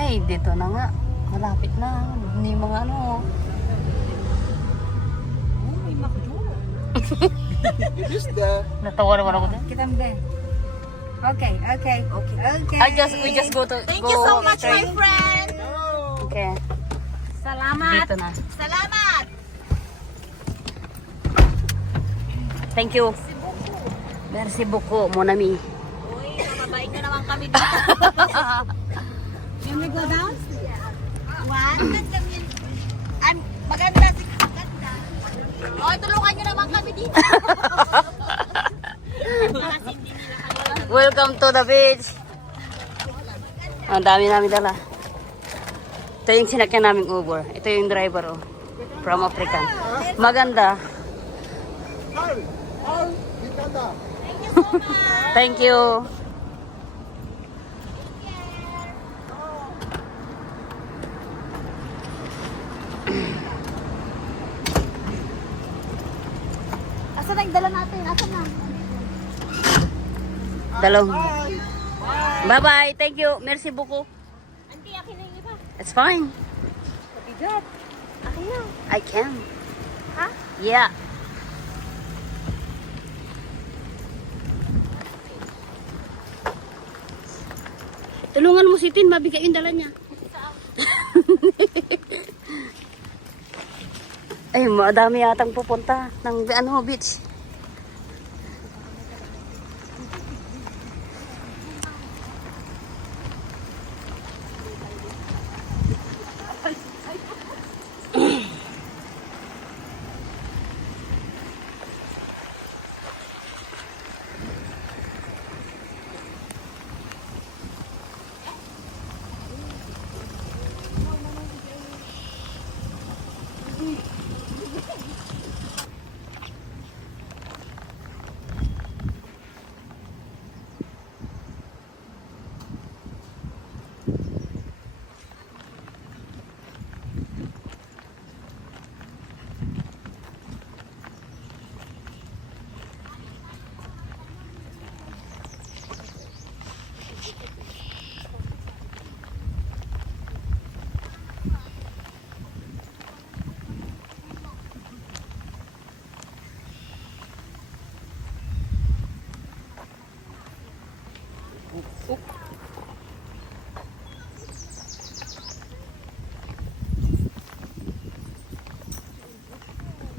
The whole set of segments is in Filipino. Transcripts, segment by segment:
Ay, dito na nga. Malapit na. Hindi mga ano. Oh, may McDo. It is there. Natawa naman ako doon. Kita mo ba? Okay. We just go to Thank you so much, my friend. Okay. Salamat. Dito na. Salamat. Thank you. Merci beaucoup, mon ami. Uy, mababait na naman kami dito. Can we go down? One. Maganda si maganda. Oh, tulungan nyo naman kami dito. Welcome to the beach. Ang dami namin dala. Ito yung sinakyan naming Uber. Ito yung driver, oh. From African. Maganda. Thank you. Asan na yung dala natin? Asan na? Dalong. Bye-bye. Thank you. Merci beaucoup. Auntie, akin na yung iba. It's fine. Mabigat. Akin na. I can. Ha? Yeah. Tulungan mo si Tin, mabigat yung dala niya. Ay, madami yatang pupunta ng beach.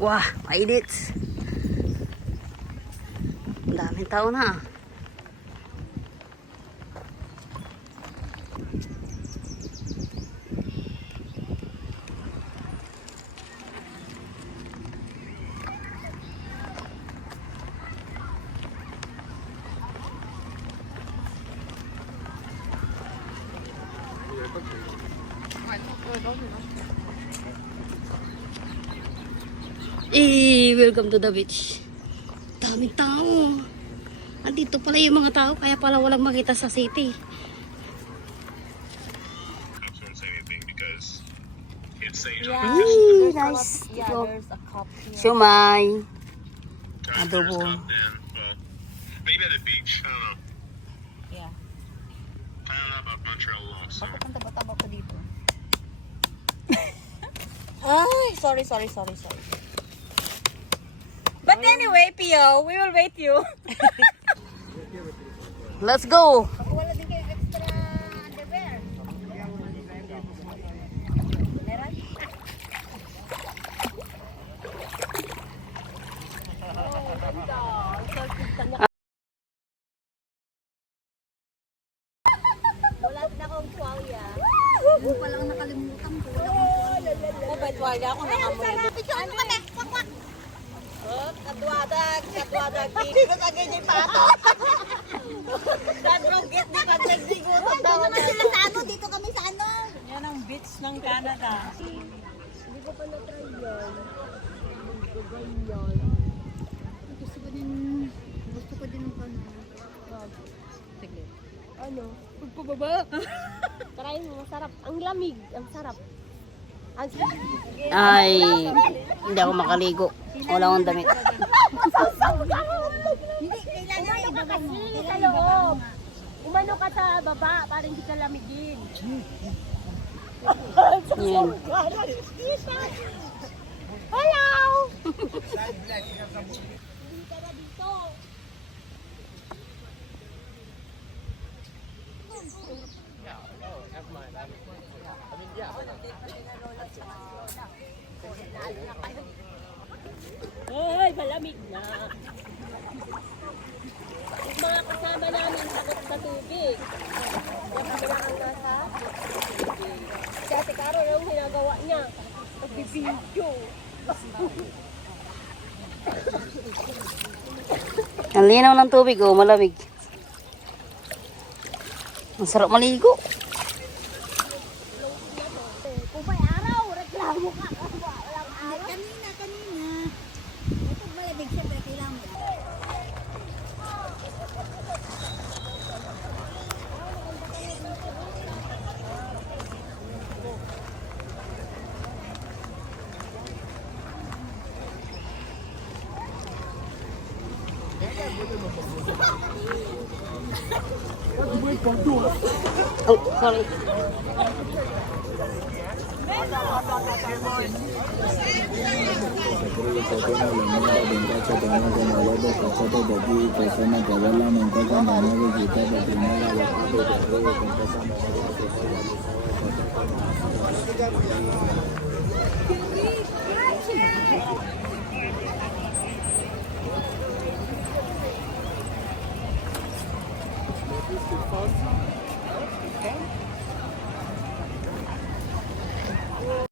Wah, mainit. Ang daming tao na. Welcome to the beach. Daming tao. Andito pala yung mga tao, kaya pala walang makita sa city. Nice. Yeah, there's a cup here. Siomay. Adobo. Maybe at the beach. I don't know. Yeah. I don't know about Montreal law. So. Bakit ang taba-taba ko dito? Ay, sorry. But anyway, Pio, we will wait you. Let's go. Wala din kayo extra underwear. Meron? Wala din akong tuwalya. Mo pa lang nakalimutan ko. Wala akong tuwalya. Oh, may tuwalya ako nakamulit. Picture mo kami. Kwak. Oh, katwadag. Dito sa ganyan pa ato. Dadrogit di pag nagsigutot daw. Dito naman sila sa ano. Dito kami sa ano. Yan ang beach ng Canada. Hindi ko pa na-try yan. Gusto ko din ng kanan. Sige. Ano? Pagpababa. Try mo, masarap. Ang lamig, ang sarap. Ang Ay, hindi ako makaligo. Wala akong damit. Hindi, kailangan Umano ka ibaba mo. kasi sa loob. Umano ka sa baba para hindi ka lamigin. Yan. Hello! Hoy, malamig na. Yung mga kasama namin takot sa tubig. Kaya kami lang ang nasa tubig. Si Ate Carol, ang ginagawa niya? Nagbibidyo. Ang linaw ng tubig, oh, malamig. Ang sarap maligo. Kung may araw, reklamo ka. Walang araw. Kanina. Ito malamig siyempre, kailangan mo. Oh, sorry.